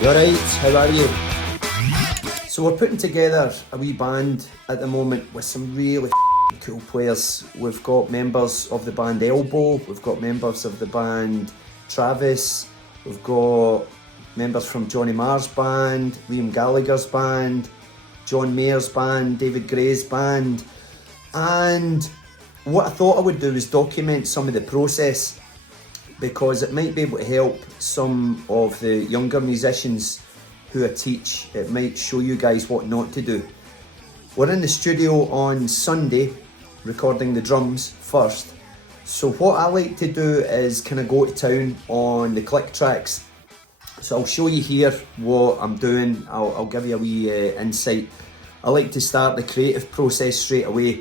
You alright? How are you? So we're putting together a wee band at the moment with some really cool players. We've got members of the band Elbow, we've got members of the band Travis, we've got members from Johnny Marr's band, Liam Gallagher's band, John Mayer's band, David Gray's band. And what I thought I would do is document some of the process, because it might be able to help some of the younger musicians who I teach. It might show you guys what not to do. We're in the studio on Sunday recording the drums first. So what I like to do is kind of go to town on the click tracks. So I'll show you here what I'm doing. I'll give you a wee insight. I like to start the creative process straight away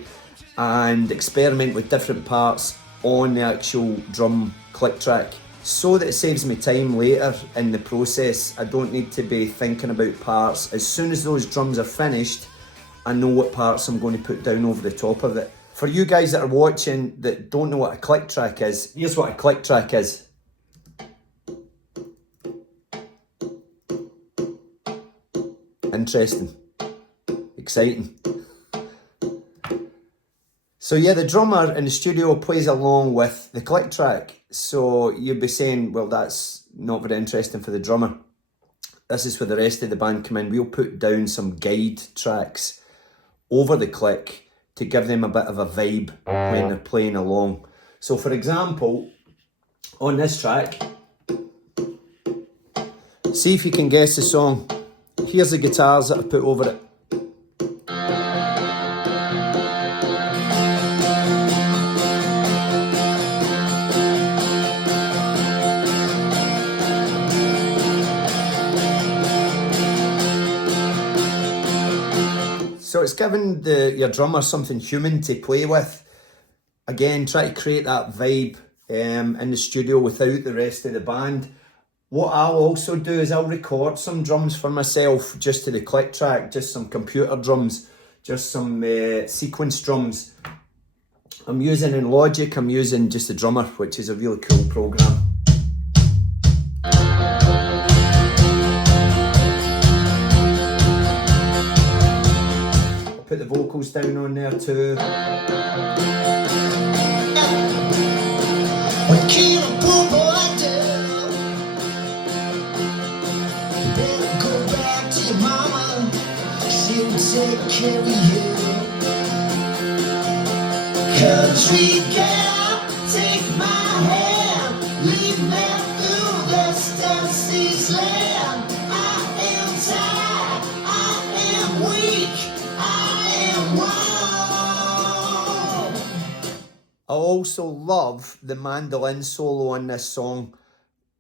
and experiment with different parts on the actual drum click track, so that it saves me time later in the process. I don't need to be thinking about parts. As soon as those drums are finished, I know what parts I'm going to put down over the top of it. For you guys that are watching that don't know what a click track is, here's what a click track is. Interesting, exciting. So yeah, the drummer in the studio plays along with the click track. So you'd be saying, well, that's not very interesting for the drummer. This is where the rest of the band come in. We'll put down some guide tracks over the click to give them a bit of a vibe when they're playing along. So for example, on this track, see if you can guess the song. Here's the guitars that I've put over it. So it's giving your drummer something human to play with. Again, try to create that vibe in the studio without the rest of the band. What I'll also do is I'll record some drums for myself just to the click track, just some computer drums, just some sequence drums. I'm using in Logic, I'm using just the Drummer, which is a really cool program. Put the vocals down on there too. What can a poor boy do? You better go back to your mama. She'll take care of you. Country girl, take my hand, lead me through this Tennessee's land. I am tired, I am weak. I also love the mandolin solo on this song.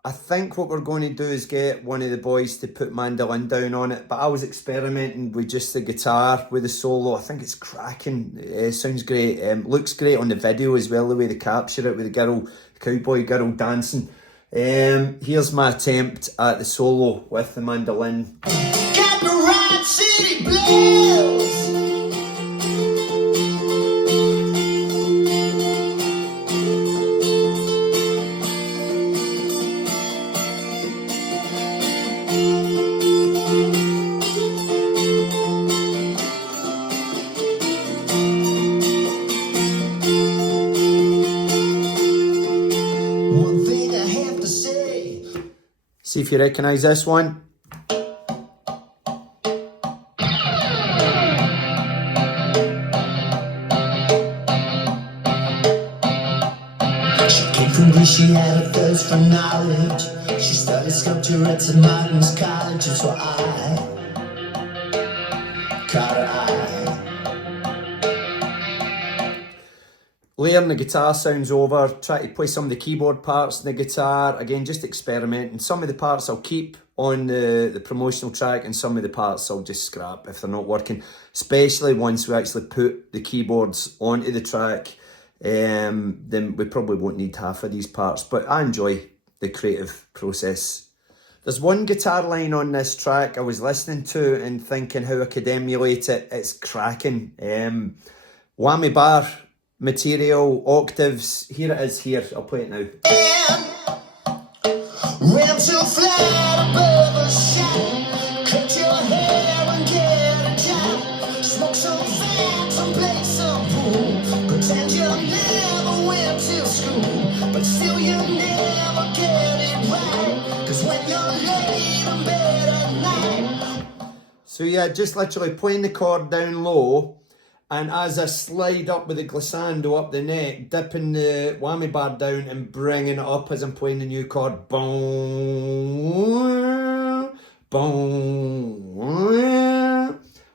I think what we're going to do is get one of the boys to put mandolin down on it, but I was experimenting with just the guitar with the solo. I think it's cracking. It sounds great. Looks great on the video as well, the way they capture it with the cowboy girl dancing. Here's my attempt at the solo with the mandolin. Got the right city blues. One thing I have to say. See if you recognise this one. She came from Greece, she had a thirst for knowledge. She studied sculpture at St. Martin's College, and so I caught her eye. Layering the guitar sounds over, try to play some of the keyboard parts in the guitar. Again, just experimenting. Some of the parts I'll keep on the promotional track, and some of the parts I'll just scrap if they're not working. Especially once we actually put the keyboards onto the track, then we probably won't need half of these parts. But I enjoy the creative process. There's one guitar line on this track I was listening to and thinking how I could emulate it. It's cracking. Whammy bar material, octaves. Here it is here. I'll play it now. Ran too flat above a shadow. So yeah, just literally playing the chord down low, and as I slide up with the glissando up the neck, dipping the whammy bar down and bringing it up as I'm playing the new chord. Boom, boom.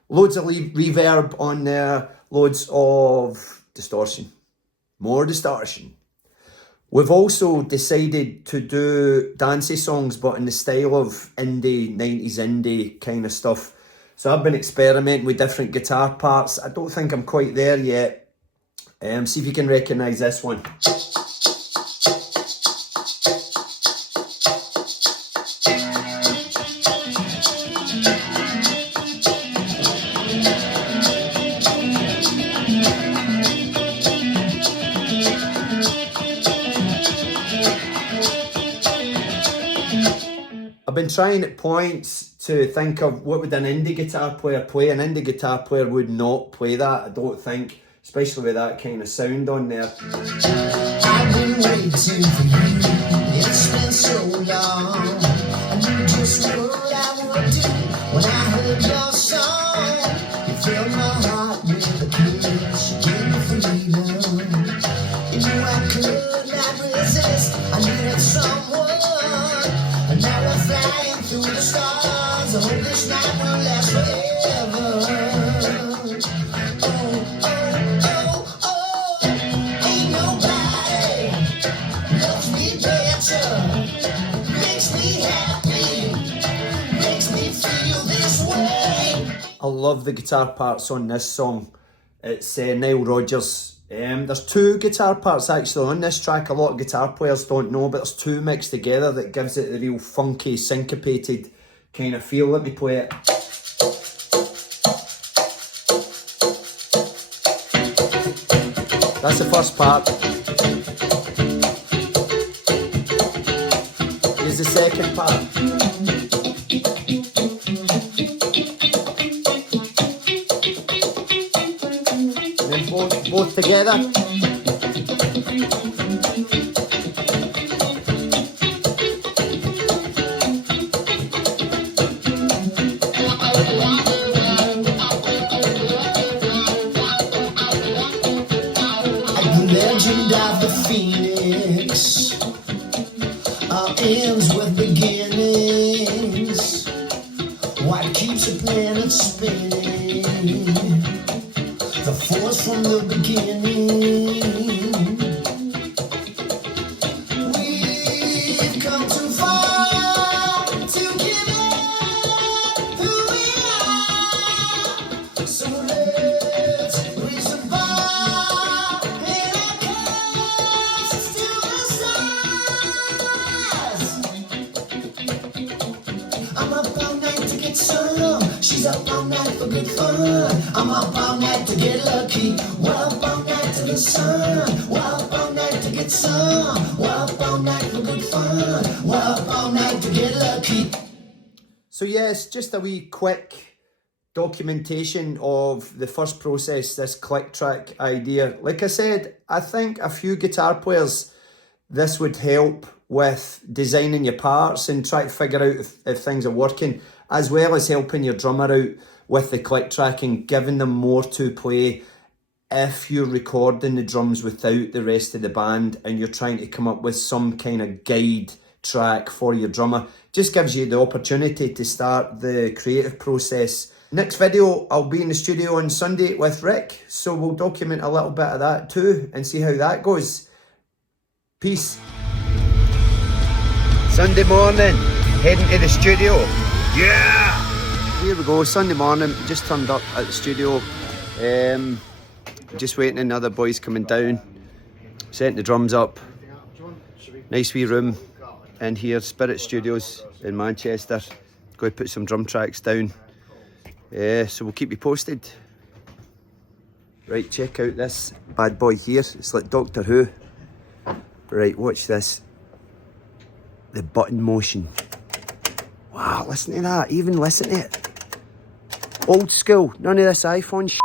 Loads of reverb on there, loads of distortion, more distortion. We've also decided to do dancey songs, but in the style of indie, 90s indie kind of stuff. So I've been experimenting with different guitar parts. I don't think I'm quite there yet. See if you can recognise this one. I've been trying at points to think of what would an indie guitar player play. An indie guitar player would not play that, I don't think, especially with that kind of sound on there. I've been waiting for you, it's been so long. I knew just what I would do when I heard your song. You filled my heart with a kiss, you gave me freedom. You knew I could not resist, I needed someone. And now we're flying through the stars, I hope this night will last forever. Ain't nobody loves me better, makes me happy, makes me feel this way. I love the guitar parts on this song. It's Nile Rodgers. There's two guitar parts actually on this track. A lot of guitar players don't know, but there's two mixed together that gives it the real funky, syncopated kind of feel. Let me play it. That's the first part. Here's the second part. Both together. I the legend of the Phoenix ends with beginnings. What keeps a planet spinning? The force from the beginning. We've come too far to give up who we are. So let's raise the bar and our cups to the stars. I'm up all night to get some. She's up all night for good fun. I'm up all night to get lucky. We're up all night to the sun. We're up all night to get some. We're up all night for good fun. We're up all night to get lucky. So yes, just a wee quick documentation of the first process, this click track idea. Like I said, I think a few guitar players, this would help with designing your parts and try to figure out if things are working, as well as helping your drummer out with the click tracking, giving them more to play if you're recording the drums without the rest of the band and you're trying to come up with some kind of guide track for your drummer. Just gives you the opportunity to start the creative process. Next video, I'll be in the studio on Sunday with Rick, so we'll document a little bit of that too and see how that goes. Peace. Sunday morning, heading to the studio. Yeah! Here we go, Sunday morning, just turned up at the studio. Just waiting on the other boys coming down. Setting the drums up. Nice wee room in here, Spirit Studios in Manchester. Going to put some drum tracks down. So we'll keep you posted. Right, check out this bad boy here. It's like Doctor Who. Right, watch this. The button motion. Wow, listen to that. Even listen to it. Old school. None of this iPhone shit.